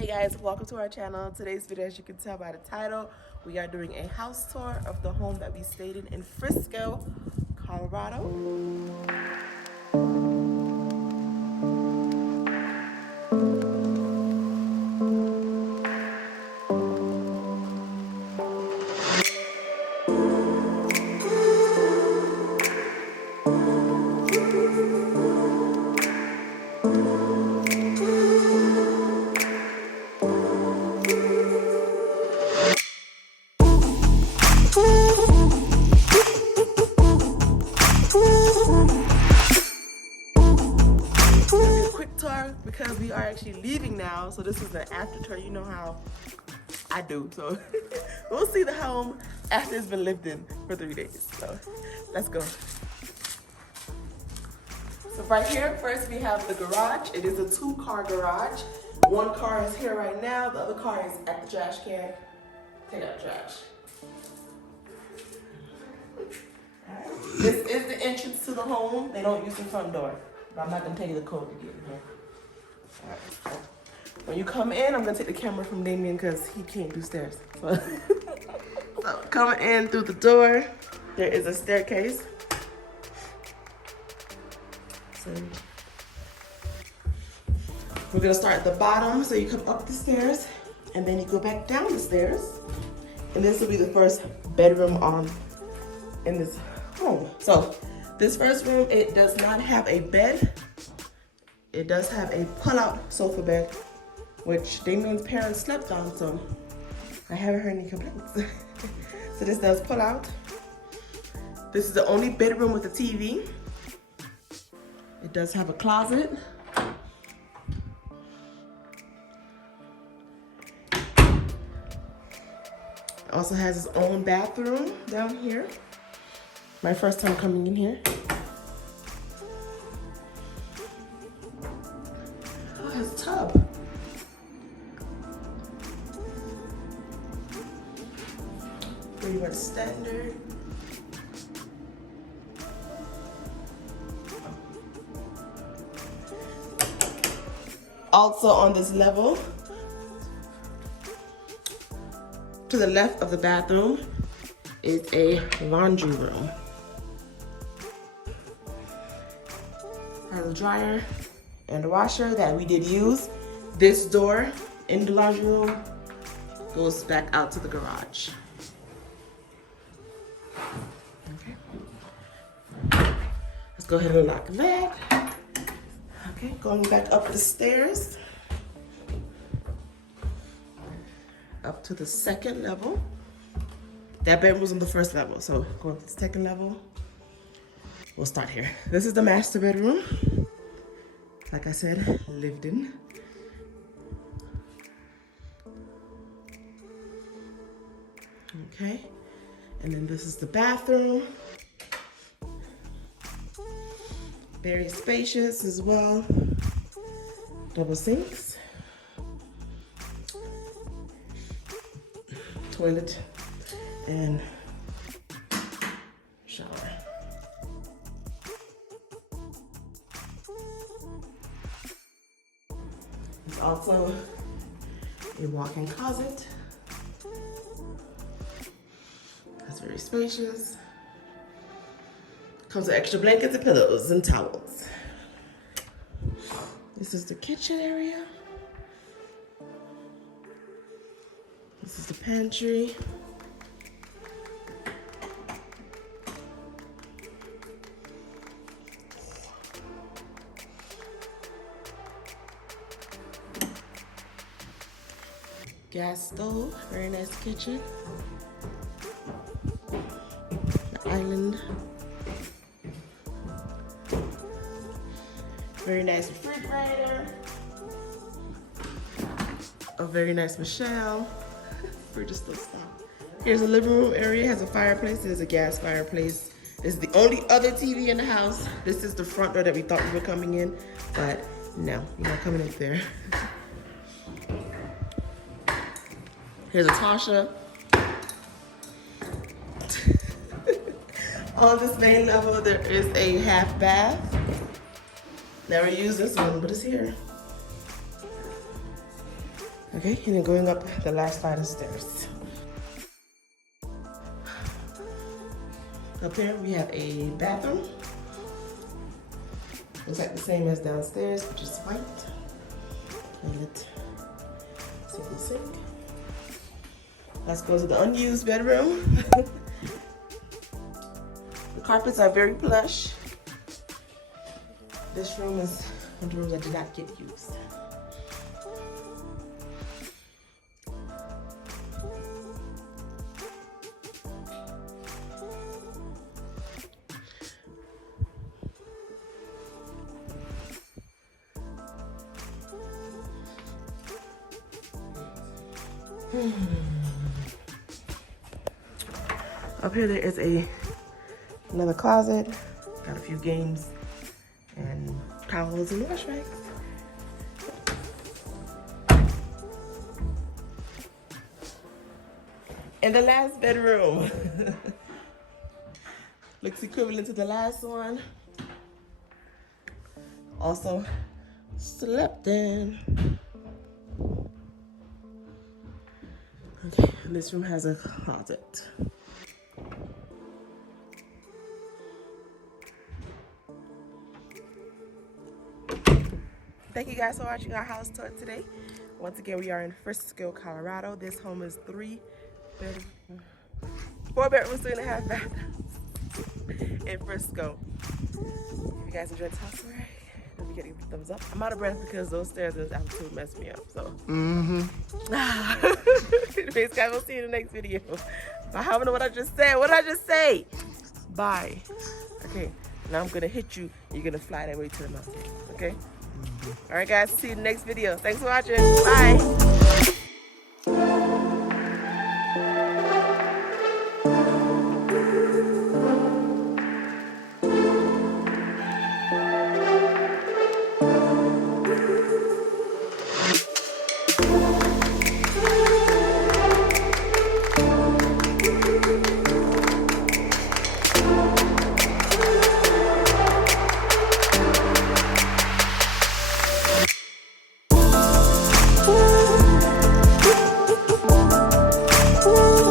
Hey guys, welcome to our channel. Today's video, as you can tell by the title, we are doing a house tour of the home that we stayed in Frisco, Colorado. Because we are actually leaving now, so this is the after tour. You know how I do, so we'll see the home after it's been lived in for 3 days. So let's go. So right here, first we have the garage. It is a 2-car garage. One car is here right now, the other car is at the trash can. Take out the trash. This is the entrance to the home. They don't use the front door, but I'm not gonna tell you the code to get in here. Right. When you come in, I'm gonna take the camera from Damion because he can't do stairs. So coming in through the door, there is a staircase. So we're gonna start at the bottom. So you come up the stairs and then you go back down the stairs. And this will be the first bedroom in this home. So this first room, it does not have a bed. It does have a pull-out sofa bed, which Damion's parents slept on, so I haven't heard any complaints. So this does pull out. This is the only bedroom with a TV. It does have a closet. It also has its own bathroom down here. My first time coming in here. Tub. Pretty much standard. Also on this level, to the left of the bathroom, is a laundry room. Has a dryer and a washer that we did use. This door in the laundry room goes back out to the garage. Okay. Let's go ahead and lock that. Okay, going back up the stairs. Up to the second level. That bedroom was on the first level, so going to the second level. We'll start here. This is the master bedroom. Like I said, lived in. Okay, and then this is the bathroom. Very spacious as well. Double sinks. Toilet and shower. There's also a walk-in closet. That's very spacious. Comes with extra blankets and pillows and towels. This is the kitchen area. This is the pantry. Gas stove, very nice kitchen. The island. Very nice refrigerator. A very nice Michelle. We're just still stopped. Here's a living room area, has a fireplace. There's a gas fireplace. This is the only other TV in the house. This is the front door that we thought we were coming in, but no, we're not coming in there. Here's a Tasha. On this main level, there is a half bath. Never used this one, but it's here. Okay, and then going up the last flight of stairs. Up here we have a bathroom. Looks like the same as downstairs, which is white. And single sink. Let's go to the unused bedroom. The carpets are very plush. This room is one of the rooms that did not get used. Up here there is another closet. Got a few games and towels and wash bags. And the last bedroom. Looks equivalent to the last one. Also slept in. Okay, and this room has a closet. Thank you guys for watching our house tour today. Once again, we are in Frisco, Colorado. This home is 4 bedrooms, 3.5 bathrooms in Frisco. If you guys enjoyed this house tour, don't forget to give it a thumbs up. I'm out of breath because those stairs is absolutely messed me up. So, anyways, guys, we'll see you in the next video. I don't know what I just said. What did I just say? Bye. Okay, now I'm gonna hit you. You're gonna fly that way to the mountain. Okay. All right, guys, see you in the next video. Thanks for watching. Bye.